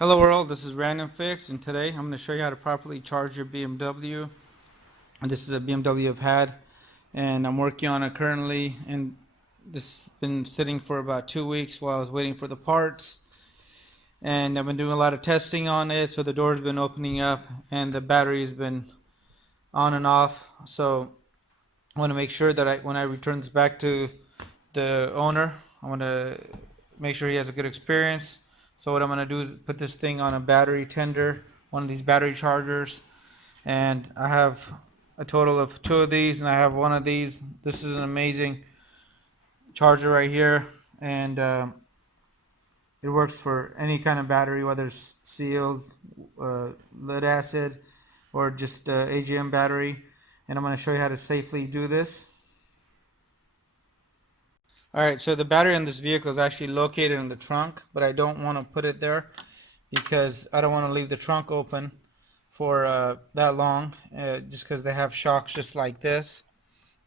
Hello world, this is Random Fix, and today I'm going to show you how to properly charge your BMW. And this is a BMW I've had and I'm working on it currently, and this has been sitting for about 2 weeks while I was waiting for the parts, and I've been doing a lot of testing on it. So the door's been opening up and the battery's been on and off. So I want to make sure that when I return this back to the owner, I want to make sure he has a good experience. So what I'm going to do is put this thing on a battery tender, one of these battery chargers, and I have a total of two of these, and I have one of these. This is an amazing charger right here, and it works for any kind of battery, whether it's sealed, lead acid, or just AGM battery. And I'm going to show you how to safely do this. Alright, so the battery in this vehicle is actually located in the trunk, but I don't want to put it there because I don't want to leave the trunk open for that long, just because they have shocks just like this.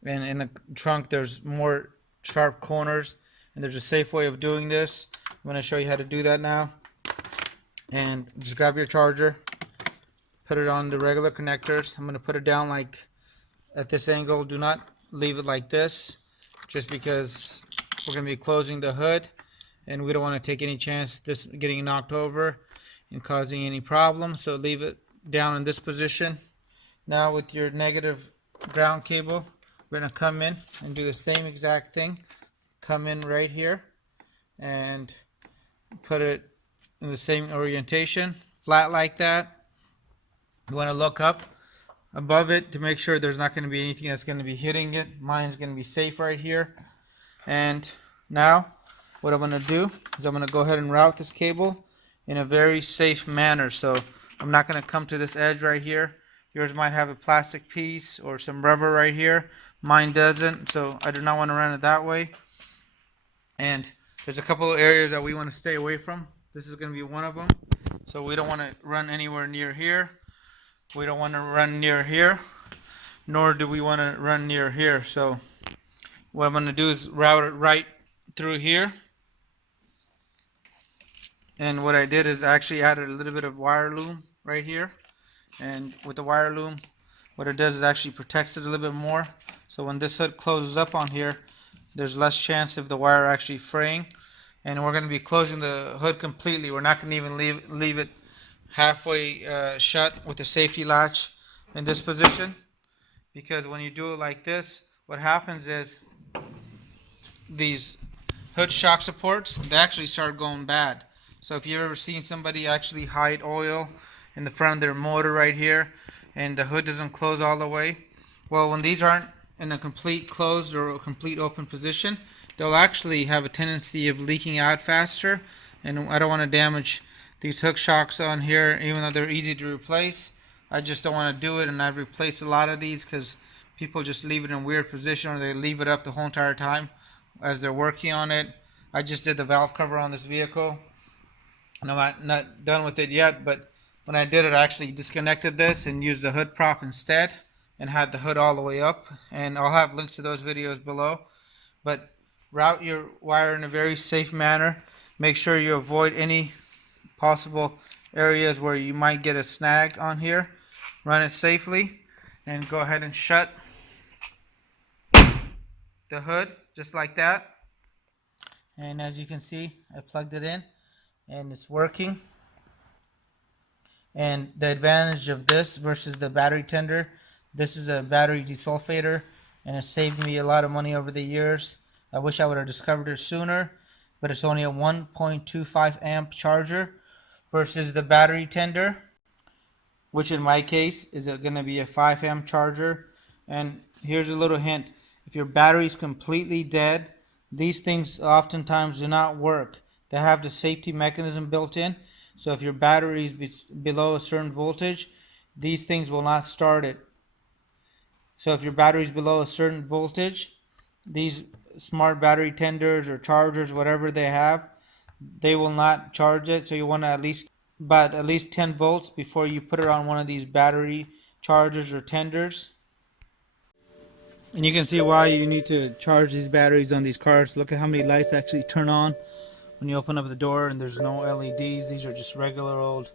And in the trunk there's more sharp corners, and there's a safe way of doing this. I'm going to show you how to do that now. And just grab your charger, put it on the regular connectors. I'm going to put it down like at this angle. Do not leave it like this, just because we're going to be closing the hood and we don't want to take any chance this getting knocked over and causing any problems. So leave it down in this position. Now with your negative ground cable, we're going to come in and do the same exact thing. Come in right here and put it in the same orientation, flat like that. You want to look up above it to make sure there's not going to be anything that's going to be hitting it. Mine's going to be safe right here. And now what I'm going to do is I'm going to go ahead and route this cable in a very safe manner. So I'm not going to come to this edge right here. Yours might have a plastic piece or some rubber right here. Mine doesn't, so I do not want to run it that way. And there's a couple of areas that we want to stay away from. This is going to be one of them. So we don't want to run anywhere near here. We don't want to run near here, nor do we want to run near here. So what I'm going to do is route it right through here. And what I did is actually added a little bit of wire loom right here. And with the wire loom, what it does is actually protects it a little bit more. So when this hood closes up on here, there's less chance of the wire actually fraying. And we're going to be closing the hood completely. We're not going to even leave it halfway shut with the safety latch in this position, because when you do it like this, what happens is these hood shock supports, they actually start going bad. So if you've ever seen somebody actually hide oil in the front of their motor right here and the hood doesn't close all the way, well, when these aren't in a complete closed or a complete open position, they'll actually have a tendency of leaking out faster. And I don't want to damage these hook shocks on here, even though they're easy to replace. I just don't want to do it, and I've replaced a lot of these because people just leave it in a weird position, or they leave it up the whole entire time as they're working on it. I just did the valve cover on this vehicle, and I'm not done with it yet, but when I did it, I actually disconnected this and used the hood prop instead and had the hood all the way up, and I'll have links to those videos below. But route your wire in a very safe manner. Make sure you avoid any possible areas where you might get a snag on here. Run it safely and go ahead and shut the hood just like that. And as you can see, I plugged it in and it's working. And the advantage of this versus the battery tender, this is a battery desulfator, and it saved me a lot of money over the years. I wish I would have discovered it sooner, but it's only a 1.25 amp charger versus the battery tender, which in my case is going to be a 5 amp charger. And here's a little hint: if your battery is completely dead, these things oftentimes do not work. They have the safety mechanism built in, so if your battery is below a certain voltage, these things will not start it. So if your battery is below a certain voltage, these smart battery tenders or chargers, whatever they have, they will not charge it. So you want to at least 10 volts before you put it on one of these battery chargers or tenders. And you can see why you need to charge these batteries on these cars. Look at how many lights actually turn on when you open up the door, and there's no LEDs. These are just regular old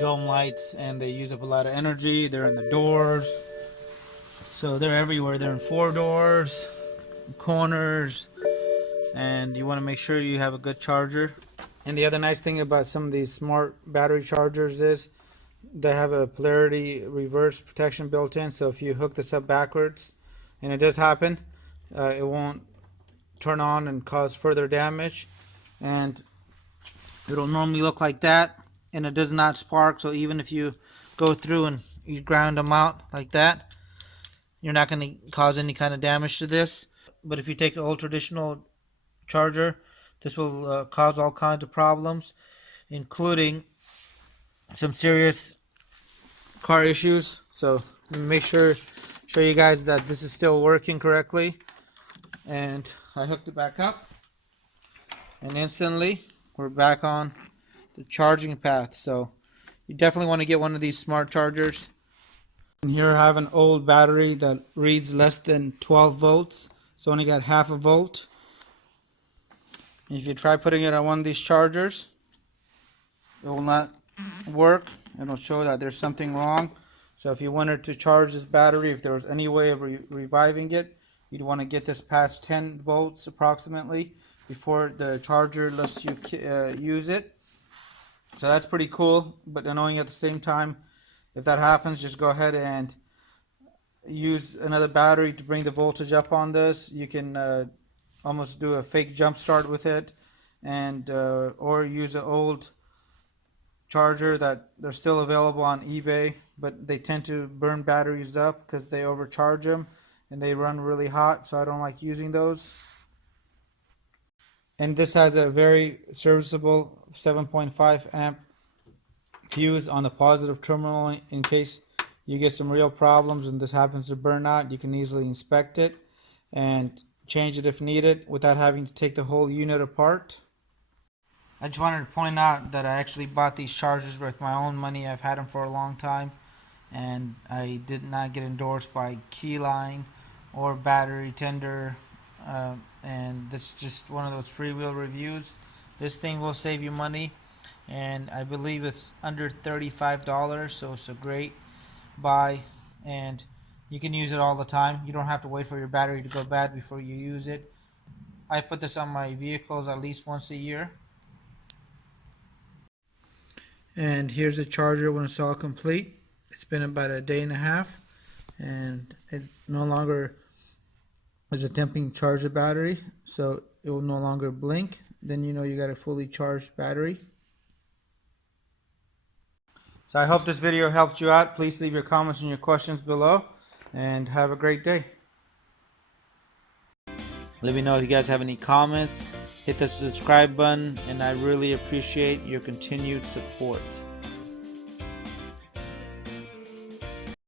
dome lights, and they use up a lot of energy. They're in the doors, so they're everywhere. They're in 4 doors, corners, and you want to make sure you have a good charger. And the other nice thing about some of these smart battery chargers is they have a polarity reverse protection built in, so if you hook this up backwards, and it does happen, it won't turn on and cause further damage. And it'll normally look like that, and it does not spark, so even if you go through and you ground them out like that, you're not going to cause any kind of damage to this. But if you take an old traditional charger, this will cause all kinds of problems, including some serious car issues. So make sure, show you guys that this is still working correctly. And I hooked it back up, and instantly we're back on the charging path. So you definitely want to get one of these smart chargers. And here I have an old battery that reads less than 12 volts, so only got half a volt. And if you try putting it on one of these chargers, it will not work. It'll show that there's something wrong. So if you wanted to charge this battery, if there was any way of reviving it, you'd want to get this past 10 volts approximately before the charger lets you use it. So that's pretty cool, but annoying at the same time. If that happens, just go ahead and use another battery to bring the voltage up on this. You can almost do a fake jump start with it, and or use an old charger that they're still available on eBay, but they tend to burn batteries up because they overcharge them and they run really hot, so I don't like using those. And this has a very serviceable 7.5 amp fuse on the positive terminal. In case you get some real problems and this happens to burn out, you can easily inspect it and change it if needed without having to take the whole unit apart. I just wanted to point out that I actually bought these chargers with my own money. I've had them for a long time, and I did not get endorsed by Keyline or Battery Tender, and this is just one of those freewheel reviews. This thing will save you money, and I believe it's under $35, so it's a great buy, and you can use it all the time. You don't have to wait for your battery to go bad before you use it. I put this on my vehicles at least once a year. And here's the charger when it's all complete. It's been about a day and a half, and it no longer is attempting to charge the battery, so it will no longer blink. Then you know you got a fully charged battery. So I hope this video helped you out. Please leave your comments and your questions below, and have a great day. Let me know if you guys have any comments. Hit the subscribe button, and I really appreciate your continued support.